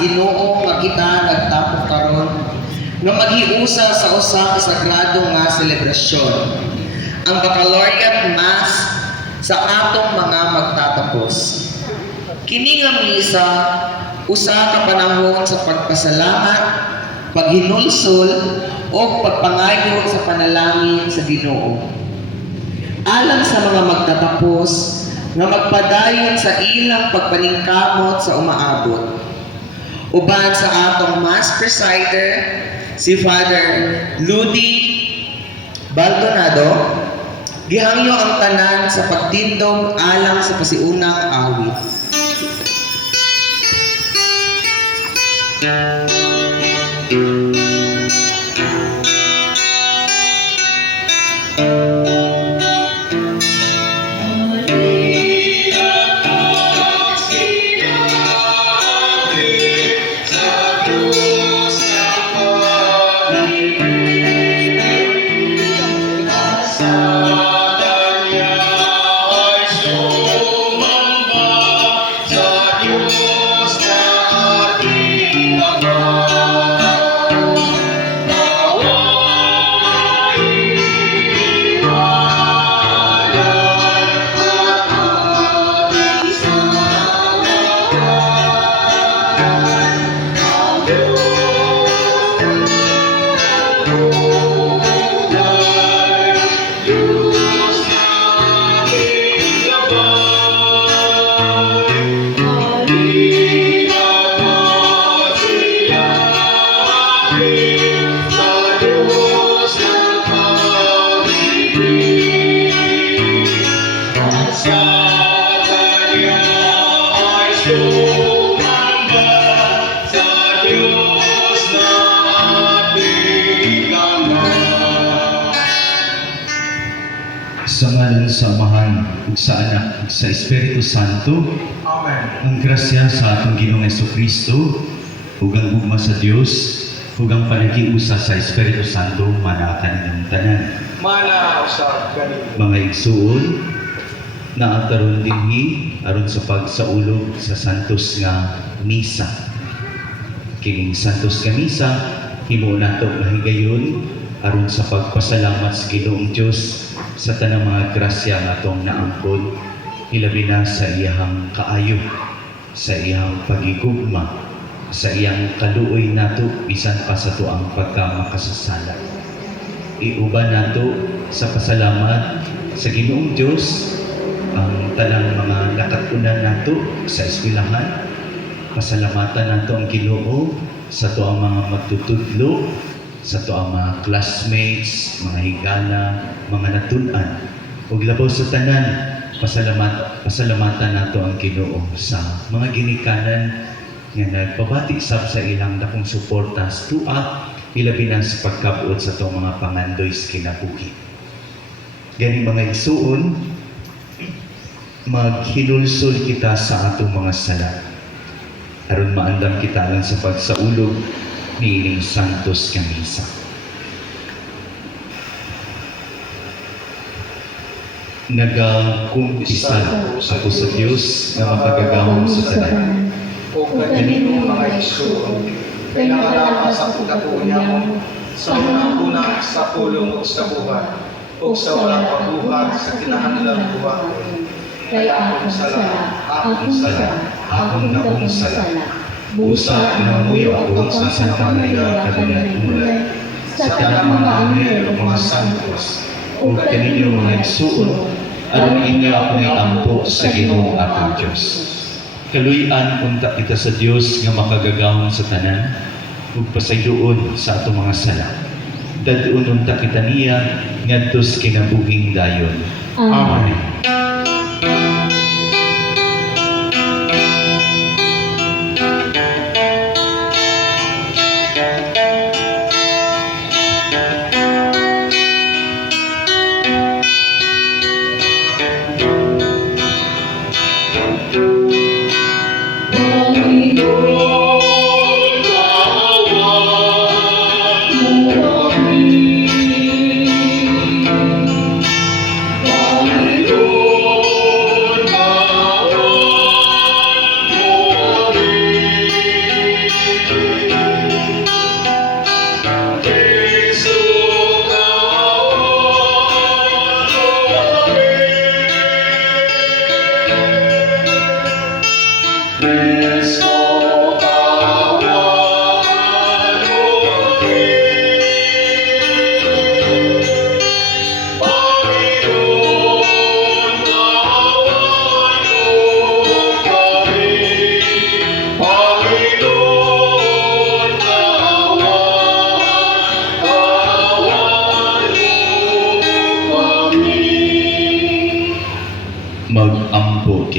Ginoo nga kita nagtapok karon nga maghiusa sa usa ka sagrado nga selebrasyon, ang Baccalaureate Mass sa atong mga magtatapos. Kini nga misa usa ka panahon sa pagpasalamat, paghinulsol o pagpangayo sa panalangin sa Ginoo. Alang sa mga magtatapos nga magpadayon sa ilang pagpaningkamot sa umaabot. Uban sa atong Mass Presider, si Father Ludi Baldonado, gihangyo ang tanan sa pagtindog alang sa pasiunang awit. Sa ngalan sa Amahan, ug sa Anak, ug sa Espiritu Santo. Amen. Ang grasya sa atong Ginoong Jesucristo, ug ang ugma sa Dios, ug ang panagiusa sa Espiritu Santo manatan ng tanan. Mana usab kani. Mga igsuon, naataron dinhi aron sa pagsaulog sa santos nga misa. Kining santos nga misa himo nato mahigayon aron sa pagpasalamat sa Ginoong Dios sa tanang mga grasya nga atong naangkon, hilabi na sa iyang kaayo, sa iyang pagigugma, sa iyang kaluoy nato bisan pa sa tuang pagkamakasasala. Iuban nato sa pasalamat sa Ginoong Dios ang tanang mga nakatunan nato sa eskwelahan. Pasalamatan nato ang Ginoo sa tuang mga magtutudlo, sa tuang mga classmates, mga higala, mga natun-an. Ug labaw sa tanan, pasalamatan nato ang Ginoo sa mga ginikanan nga nagpabati sab sa ilang dakong suporta sa tuwa, ilabi na sa pagkabuot sa tuang mga pangandoy sa kinabuhi. Gani mga igsuon, maghinulsol kita sa atong mga sala aron maandam kita lang sa pagsaulog niining santos nga misa. Nagakumpisal ako sa Dios nga mapagagahom sa tanan. O kanino mga igsuon, kay nakalama sa pagkatuya mo, sa unang-una sa pulong o sa buhat, o sa walang pabuhat sa kinahanglang buhat. Kaya akong sala, akong nakong sala. Busa na muyo ako sa Santa Maria Kagunay-Unay, sa tanang mga anghel o mga santos, o kanino mga igsuon, aron inyo ako itampo sa Ginoo atong Dios. Kaluy-an unta kita sa Dios nga makagagahom sa tanan, ug pasayloon sa atong mga sala. Dadun unta kita niya ngadtos kinabuhing dayon. Amen. Panginoon,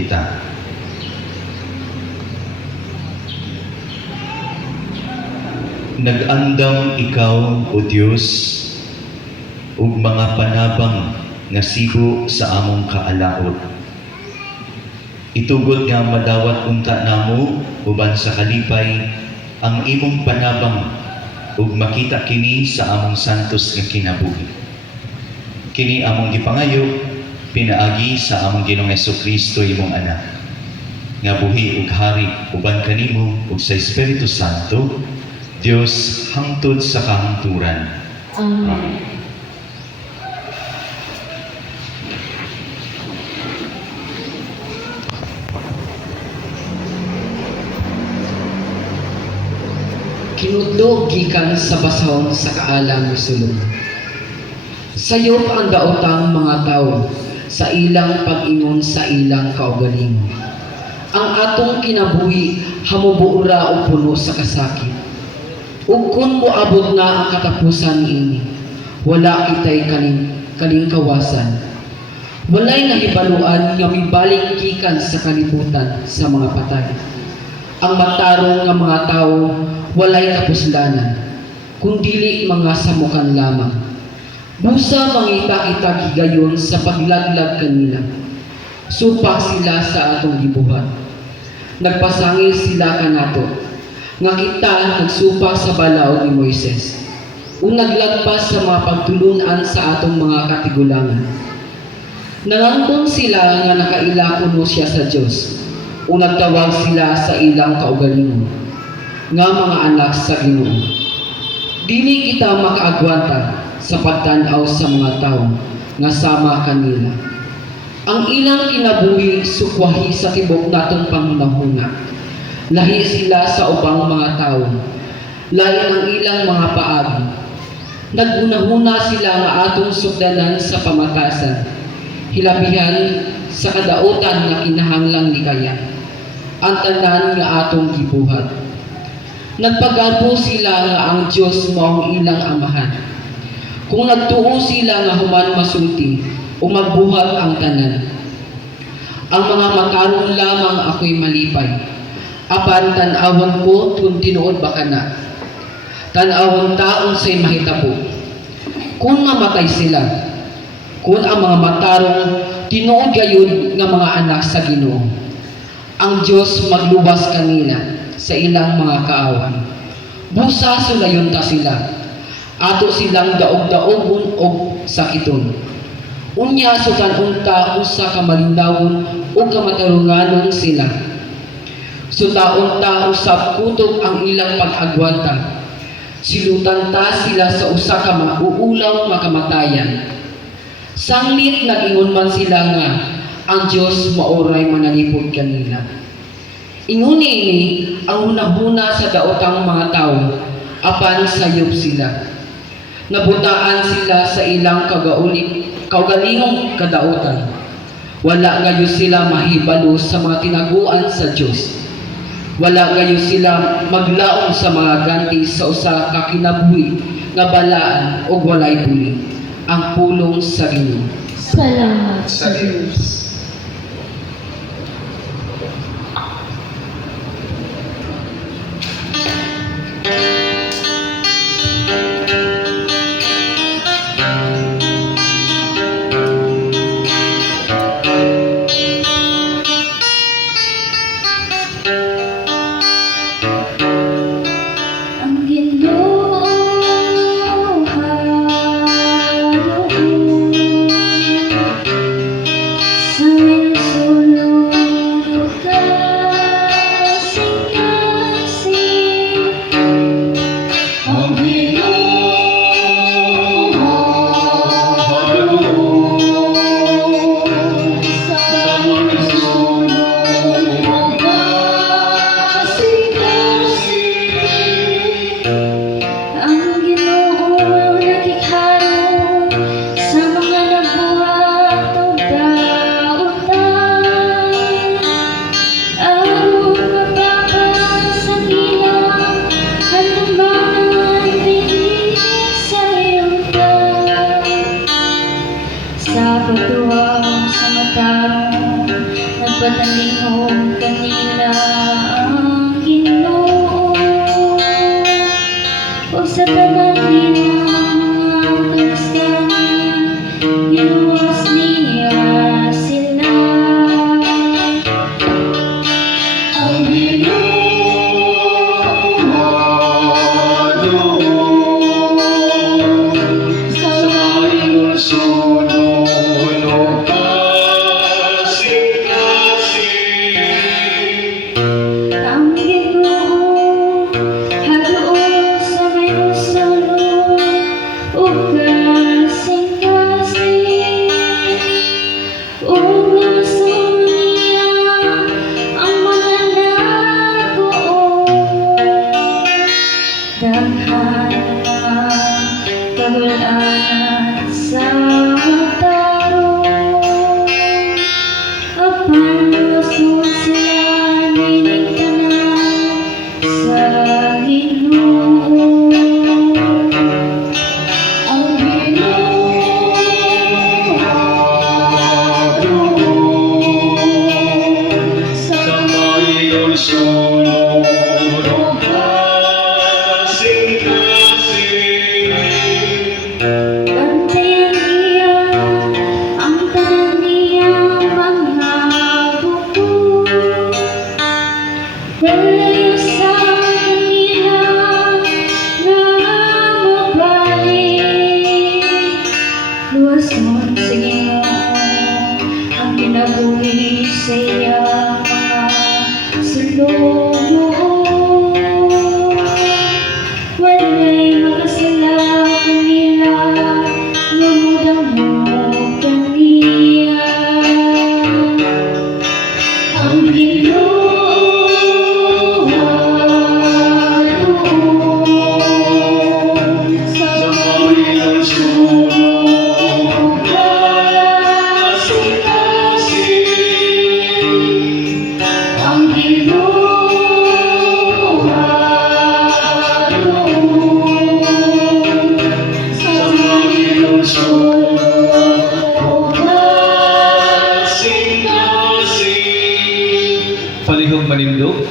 kita. Nag-andam ikaw, O Dios, ug mga panabang nga sibo sa among kaalaot. Itugod nga madawat unta namo uban sa kalipay ang imong panabang ug makita kini sa among santos nga kinabuhi. Kini among gipangayo pinaagi sa among Ginoong Hesukristo imong anak. Nga buhi ug hari uban kanimo ug sa Espiritu Santo, Dios hangtod sa kahangturan. Amen. Kinudlo gikan sa basahon sa kaalam sulod. Sayop ang daotang mga tao sa ilang pag-ingon sa ilang kaugalingon. Ang atong kinabuhi hamubuura o puno sa kasakit. Ug kun moabot na ang katapusan niini, wala kitay kalingkawasan. Walay nahibaluan nga mibalik gikan sa kalibutan sa mga patay. Ang matarong nga mga tao walay kapuslanan, kundili mga samukan lamang. Busa mangita-kita gigayon sa paglaglag kanila. Supak sila sa atong gibuhat. Nagpasangil sila kanato, nga kita nagsupak sa balaod ni Moises. O naglagpas sa mga pagtulunan sa atong mga katigulangan. Nangangkon sila nga nakaila kuno siya sa Dios. O nagtawag sila sa ilang kaugalingon nga mga anak sa Ginoo. Dili kita makaagwanta sa pagtanaw sa mga tao nga sama kanila. Ang ilang kinabuhi sukwahi sa tibok natong panghunahuna. Lahi sila sa ubang mga tao. Lain ang ilang mga paagi. Naghunahuna sila nga atong sukdanan sa pamatasan. Hilabihan sa kadautan nga kinahanglang likaya. Ang tanan nga atong gibuhat. Nagpagabo sila nga ang Dios maong ilang amahan. Kung nagtuo sila nga human masulti o magbuhat ang tanan. Ang mga makarong lamang ako'y malipay. Apan tan-awon ko kung tinuod ba ka na. Tan-awon taon sa'y mahitabo. Kung mamatay sila, kung ang mga matarong tinuod gayon nga mga anak sa Ginoo, ang Diyos magluwas kanila sa ilang mga kaawan. Busa sulayon ta sila. Ato silang daog-daogon o sakiton. Unya sutan unta usa ka malindawon o kamatarunganon sila. Suta unta usab kutob ang ilang pag-agwanta. Silutan ta sila sa usa ka mauulaw makamatayan. Sanglit nag-ingon man sila nga ang Dios maoray manalipod kanila. Inguni ini ang hunahuna sa daotang mga tao apan sayop sila. Nabutaan sila sa ilang kaugalingong kadaotan. Wala ngayon sila mahibalo sa mga tinaguan sa Diyos. Wala ngayon sila maglaom sa mga ganti sa usa ka kinabuhi nga balaan o walay buli. Ang pulong sa Ginoo. Salamat sa Diyos. Ang Ginoo haroon sa Hingganan sa tao Apang masun sila Ninigtanan sa Ginoo Ang Ginoo sa Mayon sunod Bantayan niya ang tanan niyang mga buko Dalayo sa kanila na mabalik Luwas mo sa Ginoo ang kinabuhi sa iyang mga sulong Walay makasala kanila Lumudang mo kaniya Ang Ginoo sa Mayon sunod Ang Ginoo sa Mayon Palihog manindog.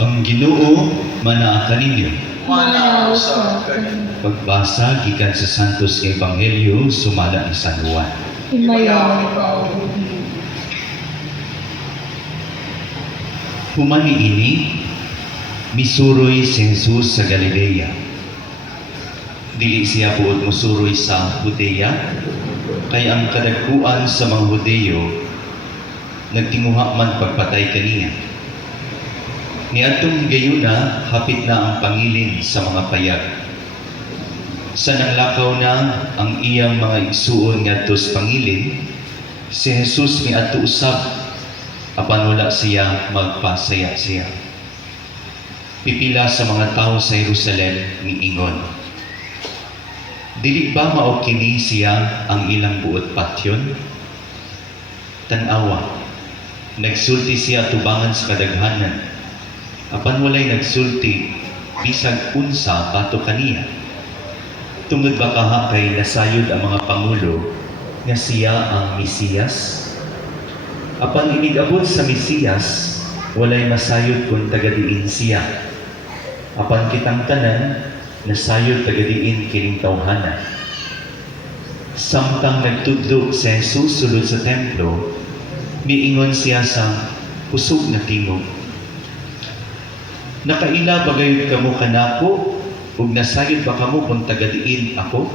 Ang Ginoo manaa kaninyo. Manaw sa kanila. Pagbasa gikan sa Santos nga Ebanghelyo sumala ni San Juan. Himayaw ikaw Humani ini misuroy si Jesus sa Galilea. Dili siya buot musuroy sa Judea, kay ang kadagkuan sa mga Hudeyo nagtinguha man pagpatay kaniya. Niadtong gayuna hapit na ang pangilin sa mga payag. Sa nanglakaw na ang iyang mga igsuon ngadto sa pangilin, si Jesus miadto usab apan wala siya magpasaya siya. Pipila sa mga tao sa Jerusalem miingon, dili ba mao kini siya ang ilang buot patyon? Tan-awa, nagsulti siya tubangan sa kadaghanan, apan walay nagsulti bisag unsa bato kaniya. Tungod ba kaha kay nasayod ang mga pangulo nga siya ang Mesiyas? Apan inigabot sa Mesiyas, walay masayod kung tagadiin siya. Apan kitang tanan, nasayod tagadiin kining tawhana. Samtang nagtudlo si Jesus sulod sa templo, miingon siya sa kusog na tingog, nakaila ba gayud kamo kanako, ug nasayod ba kamo kung tagadiin ako?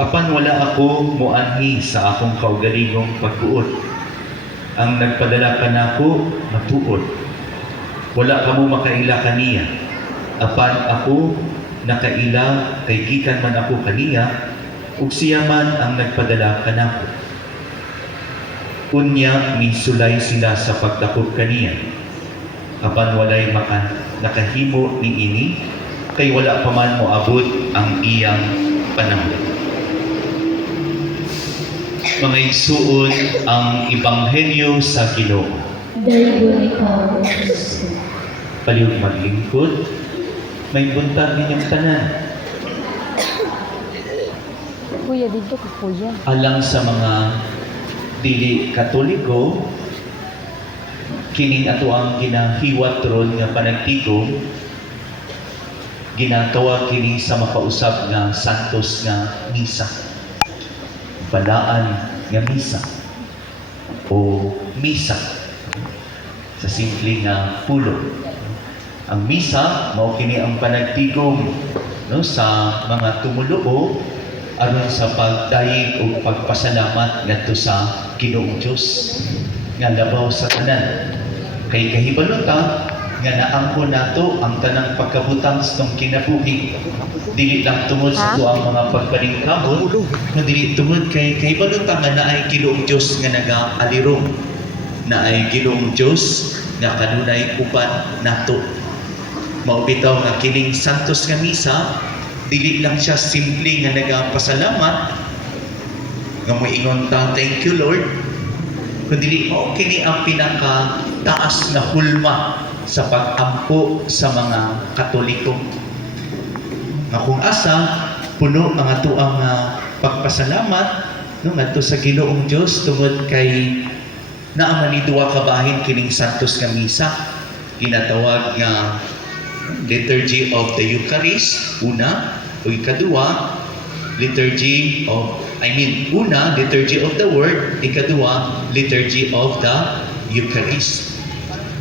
Apan wala ako muanhi sa akong kaugalingong pagbuot. Ang nagpadala kanako matuod. Wala kamo makaila kaniya. Apan ako nakaila kay gikan man ako kaniya, ug siya man ang nagpadala kanako. Unya minsulay sila sa pagdakop kaniya. Apan walay nakahimo ni ini, kay wala pa man moabot ang iyang panahon. Mga igsuon ang Ebanghelyo sa Ginoo. Daligon ikaw, Kristo. Palihog maglingkod, may buntag ninyong tanan. Kuya, dito ka kuya. Alang sa mga dili Katoliko, kining ato ang ginahiwat ron nga panagtigom, ginatawag kini sa makausap nga santos nga misa. Balaan nga misa o misa sa simple nga pulo. Ang misa mao kini ang panagtigom no, sa mga tumuluo aron sa pagdayeg o pagpasalamat ngadto sa Ginoong Dios nga labaw sa tanan. Kay kahibalota nga naangkon nato ang tanang pagkabutang sa tong kinabuhi, dili lang tungod sa tuang mga pagpaningkamot, kundi tungod kay kahibalota nga naay Ginoong Dios nga nagaalirong, naay Ginoong Dios nga kanunay uban nato. Mao bitaw nga kining Santos nga Misa, dili lang siya simple nga nagapasalamat nga moingon ta thank you Lord, kundi mao kini ang pinaka taas na hulma sa pag-ampo sa mga Katoliko. Nga kung asa puno ang atuang pagpasalamat no ngadto sa Ginoong Dios tungod kay naa man ni duha ka bahin kining Santos nga Misa, ginatawag nga Liturgy of the Eucharist, una, o ikaduwa, Liturgy of, una, Liturgy of the Word, ikaduwa, Liturgy of the Eucharist.